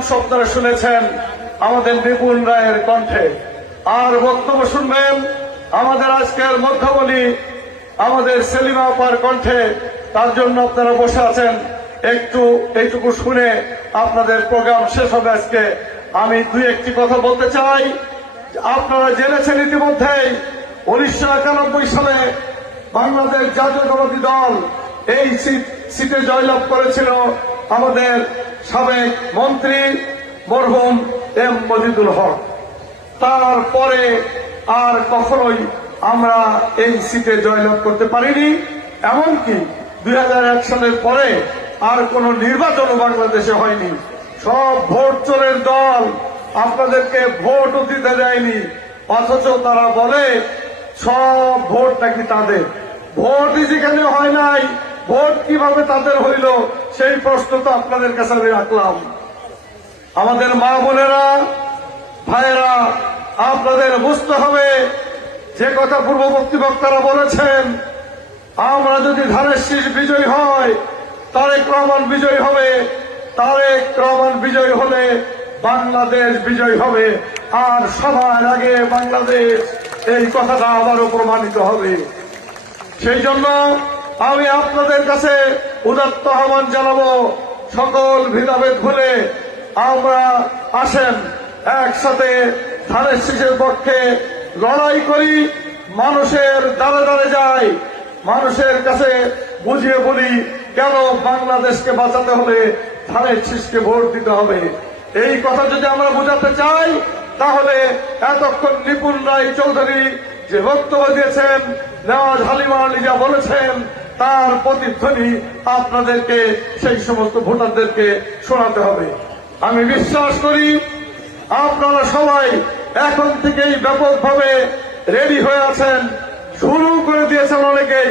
আপনারা শুনেছেন আমাদের নিপুণ রায়ের কণ্ঠে। আর বক্তব্য শুনবেন আমাদের আজকের মধ্যমণি, আমাদের সেলিমা আপার কণ্ঠে। তার জন্য আপনারা বসে আছেন। একটু, এইটুকু শুনে আপনাদের প্রোগ্রাম শেষ হবে আজকে। আমি দুই একটি কথা বলতে চাই। আপনারা জেনেছেন ইতিমধ্যেই উনিশশো একানব্বই সালে বাংলাদেশ জাতীয়তাবাদী দল এই সিটে জয়লাভ করেছিল আমাদের সাবেক মন্ত্রী মরহুম এম মজিদুল হক। তারপরে আর কখনোই আমরা এই সিটে জয়লাভ করতে পারিনি, এমনকি দুই হাজার এক সালের পরে আর কোন নির্বাচনও বাংলাদেশে হয়নি। সব ভোট চোরের দল, আপনাদেরকে ভোটও দিতে দেয়নি, অথচ তারা বলে সব ভোট নাকি তাদের? ভোটই যেখানে হয় নাই ভোট কীভাবে তাদের হইল, সেই প্রশ্ন তো আপনাদের কাছে আমি রাখলাম। আমাদের মা বোনেরা, ভাইয়েরা, আপনাদের বুঝতে হবে, যে কথা পূর্ববর্তী বক্তারা বলেছেন, আমরা যদি ধানের শীষ বিজয়ী হয়, তারেক রহমান বিজয়ী হবে, তারেক রহমান বিজয়ী হলে বাংলাদেশ বিজয়ী হবে। আর সবার আগে বাংলাদেশ, এই কথাটা আবারও প্রমাণিত হবে। সেই জন্য আমি আপনাদের কাছে উদাত্ত আহ্বান জানাব, সকল ভেদাভেদ ভুলে আমরা আসেন, একসাথে ধানের শীষের পক্ষে লড়াই করি, মানুষের দ্বারে দ্বারে যাই, মানুষের কাছে বুঝিয়ে বলি, কেন বাংলাদেশকে বাঁচাতে হলে ধানের শীষকে ভোট দিতে হবে? এই কথা যদি আমরা বোঝাতে চাই, তাহলে এতক্ষণ নিপুণ রায় চৌধুরী যে বক্তব্য দিয়েছেন, নেওয়াজ হালিমা যা বলেছেন তার প্রতিধ্বনি আপনাদেরকে, সেই সমস্ত ভোটারদেরকে শোনাতে হবে। আমি বিশ্বাস করি আপনারা সবাই এখন থেকেই ব্যাপকভাবে রেডি হয়ে আছেন। শুরু করে দিয়েছেন অনেকেই।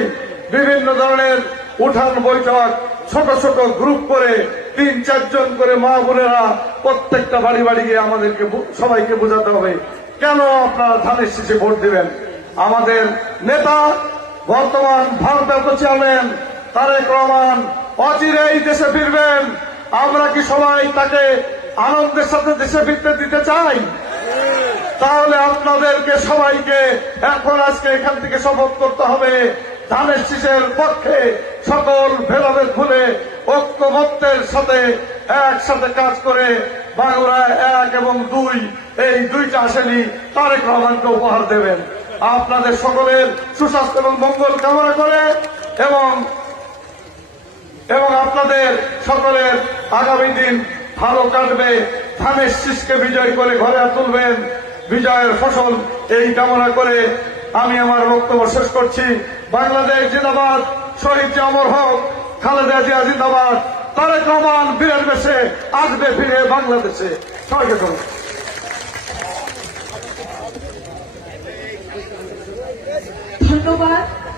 বিভিন্ন ধরনের উঠান বৈঠক, ছোট ছোট গ্রুপ করে, তিন চারজন করে মা বোনেরা প্রত্যেকটা বাড়ি বাড়ি গিয়ে আমাদেরকে সবাইকে বোঝাতে হবে। কেন আপনারা ধানের শীষে ভোট দিবেন? আমাদের নেতা বর্তমান ভারপ্রাপ্ত চেয়ারম্যান তারেক রহমান অচিরেই দেশে ফিরবেন। আমরা কি সবাই তাকে আনন্দের সাথে দেশে ফিরতে দিতে চাই? তাহলে আপনাদেরকে সবাইকে এখন আজকে এখান থেকে শপথ করতে হবে। ধানের শীষের পক্ষে সকল ভেদাভেদ ভুলে ঐক্যমত্যের সাথে একসাথে কাজ করে বাংলা এক এবং দুই, এই দুইটা আসেনি তারেক রহমানকে উপহার দেবেন। আপনাদের সকলের সুস্বাস্থ্য এবং মঙ্গল কামনা করে এবং এবং আপনাদের সকলের আগামী দিন ভালো কাটবে। ধানের শীষকে বিজয় করে ঘরে তুলবেন। বিজয়ের ফসল এই কামনা করে আমি আমার বক্তব্য শেষ করছি। বাংলাদেশ জিন্দাবাদ, শহীদ অমর হোক, খালেদা জিয়া জিন্দাবাদ, তারেক রহমান বীরের বেশে আসবে ফিরে বাংলাদেশে। সবাইকে ধন্যবাদ।